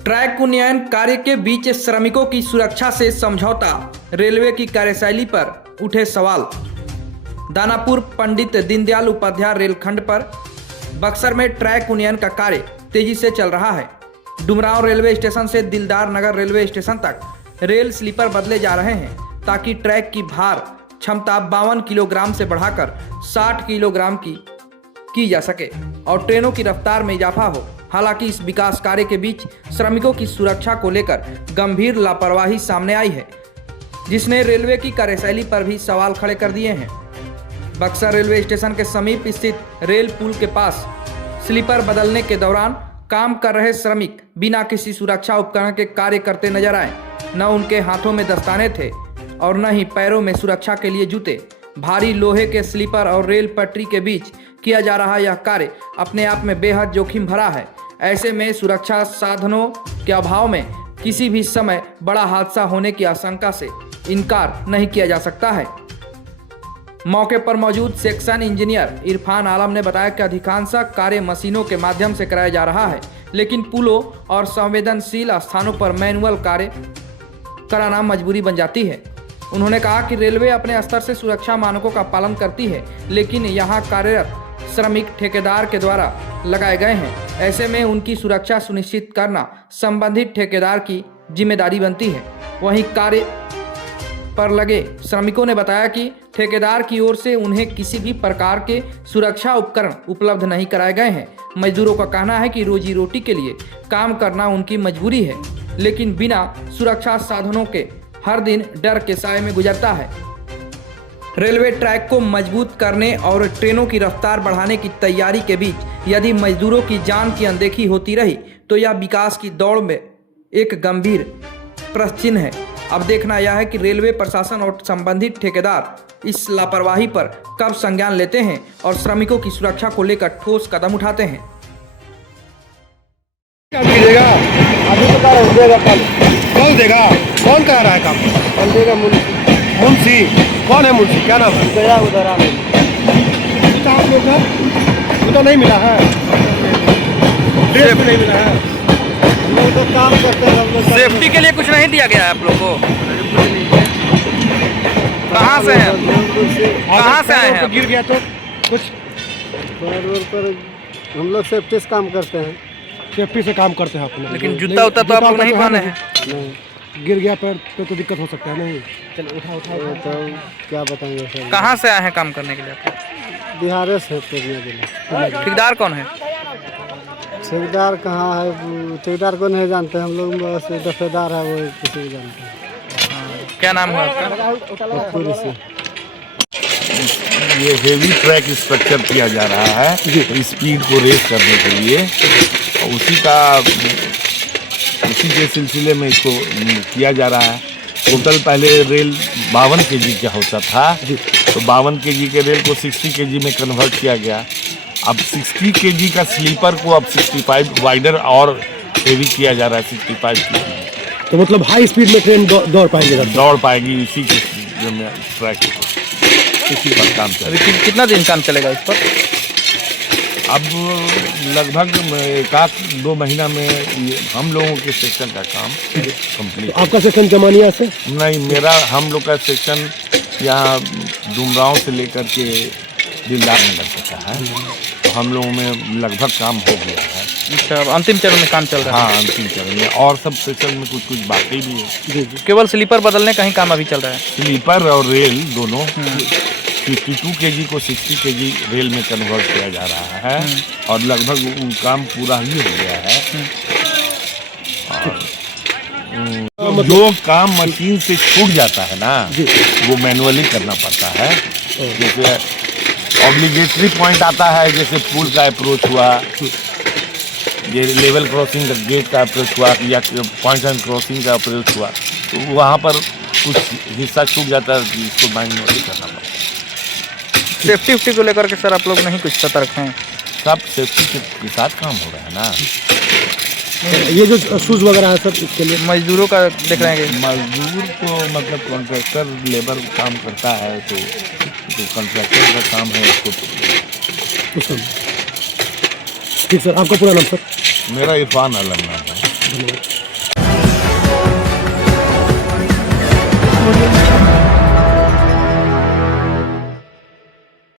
Track उन्नयन कार्य के बीच श्रमिकों की सुरक्षा से समझौता, रेलवे की कार्यशैली पर उठे सवाल। दानापुर पंडित दीनदयाल उपाध्याय रेलखंड पर बक्सर में ट्रैक उन्नयन का कार्य तेजी से चल रहा है। डुमरांव रेलवे स्टेशन से दिलदार नगर रेलवे स्टेशन तक रेल स्लीपर बदले जा रहे हैं ताकि ट्रैक की भार क्षमता 52 किलोग्राम से बढ़ाकर 60 किलोग्राम की जा सके और ट्रेनों की रफ्तार में इजाफा हो। हालांकि इस विकास कार्य के बीच श्रमिकों की सुरक्षा को लेकर गंभीर लापरवाही सामने आई है, जिसने रेलवे की कार्यशैली पर भी सवाल खड़े कर दिए हैं। बक्सर रेलवे स्टेशन के समीप स्थित रेल पुल के पास स्लीपर बदलने के दौरान काम कर रहे श्रमिक बिना किसी सुरक्षा उपकरण के कार्य करते नजर आए। न उनके हाथों में दस्ताने थे और न ही पैरों में सुरक्षा के लिए जूते। भारी लोहे के स्लीपर और रेल पटरी के बीच किया जा रहा यह कार्य अपने आप में बेहद जोखिम भरा है। ऐसे में सुरक्षा साधनों के अभाव में किसी भी समय बड़ा हादसा होने की आशंका से इनकार नहीं किया जा सकता है। मौके पर मौजूद सेक्शन इंजीनियर इरफान आलम ने बताया कि अधिकांश कार्य मशीनों के माध्यम से कराया जा रहा है, लेकिन पुलों और संवेदनशील स्थानों पर मैनुअल कार्य कराना मजबूरी बन जाती है। उन्होंने कहा कि रेलवे अपने स्तर से सुरक्षा मानकों का पालन करती है, लेकिन यहाँ कार्यरत श्रमिक ठेकेदार के द्वारा लगाए गए हैं। ऐसे में उनकी सुरक्षा सुनिश्चित करना संबंधित ठेकेदार की जिम्मेदारी बनती है। वहीं कार्य पर लगे श्रमिकों ने बताया कि ठेकेदार की ओर से उन्हें किसी भी प्रकार के सुरक्षा उपकरण उपलब्ध नहीं कराए गए हैं। मजदूरों का कहना है कि रोजी रोटी के लिए काम करना उनकी मजबूरी है, लेकिन बिना सुरक्षा साधनों के हर दिन डर के साए में गुजरता है। रेलवे ट्रैक को मजबूत करने और ट्रेनों की रफ्तार बढ़ाने की तैयारी के बीच यदि मजदूरों की जान की अनदेखी होती रही तो यह विकास की दौड़ में एक गंभीर प्रश्न चिन्ह है। अब देखना यह है कि रेलवे प्रशासन और संबंधित ठेकेदार इस लापरवाही पर कब संज्ञान लेते हैं और श्रमिकों की सुरक्षा को लेकर ठोस कदम उठाते हैं। कौन देगा? कौन कह रहा है काम? कौन देगा? मुंशी। कौन है मुंशी? क्या नाम है? गया उधर आने आप लोग का तो नहीं मिला है, ड्रेस भी नहीं मिला है। हम लोग तो काम करते हैं, हम लोग सेफ्टी के लिए कुछ नहीं दिया गया आप लोग को? कहाँ से हैं? कहाँ से आए हैं? गिर गया तो कुछ रोड पर हम लोग सेफ्टी से काम करते हैं। सेफ्टी से काम करते हैं आप लोग, लेकिन जूता उता तो आप लोग नहीं पहने हैं। नहीं, गिर गया पैर तो दिक्कत हो सकता है। नहीं चलो उठाओ तो क्या बताएंगे सर। कहाँ से आए हैं काम करने के लिए? बिहार से पूर्णिया जिला। ठेकेदार कौन है? ठेकेदार कहाँ है? ठेकेदार को नहीं जानते हम लोग, बस दफेदार है वो किसी को जानते हैं। क्या नाम है आपका? पूरी से ये हेवी ट्रैक स्ट्रक्चर किया जा रहा है स्पीड को रेस करने के लिए, और उसी के सिलसिले में इसको किया जा रहा है। टोटल पहले रेल 52 kg का होता था, तो 52 kg के रेल को 60 kg में कन्वर्ट किया गया। अब 60 kg का स्लीपर को अब 65 वाइडर और हेवी किया जा रहा है 65 kg। तो मतलब हाई स्पीड में ट्रेन दौड़ पाएगी इसी के ट्रैक इसी पर काम चलेगा। कितना दिन काम चलेगा इस पर? अब लगभग 1-2 महीना में ये हम लोगों के सेक्शन का काम कंप्लीट। तो आपका सेक्शन जमानिया से? नहीं, मेरा हम लोग का सेक्शन यहाँ डुमरांव से लेकर के दिलदार नगर तक का है, तो हम लोगों में लगभग काम हो गया है। अच्छा, अंतिम चरण में काम चल रहा है? हाँ, अंतिम चरण में, और सब सेक्शन में कुछ कुछ बातें भी है। केवल स्लीपर बदलने का ही काम अभी चल रहा है? स्लीपर और रेल दोनों 52 kg को 60 kg रेल में कन्वर्ट किया जा रहा है, और लगभग वो काम पूरा ही हो गया है। और जो काम मशीन से छूट जाता है ना, वो मैनुअली करना पड़ता है। जैसे ऑब्लिगेटरी पॉइंट आता है, जैसे पुल का अप्रोच हुआ, ये लेवल क्रॉसिंग का गेट का अप्रोच हुआ, या पॉइंट एंड क्रॉसिंग का अप्रोच हुआ, तो वहाँ पर कुछ हिस्सा छूट जाता है, जिसको मैनुअली करना पड़ता है। सेफ्टी को लेकर के सर आप लोग नहीं कुछ सतर्क हैं? सब सेफ्टी के साथ काम हो रहा है ना। ये जो शूज वगैरह है सब इसके लिए मजदूरों का देख रहे हैं मजदूर तो मतलब कॉन्ट्रैक्टर लेबर काम करता है तो जो कॉन्ट्रैक्टर का काम है उसको तो सब ठीक सर। आपका पूरा नाम सर? मेरा इरफान आलम नाम है। धन्यवाद।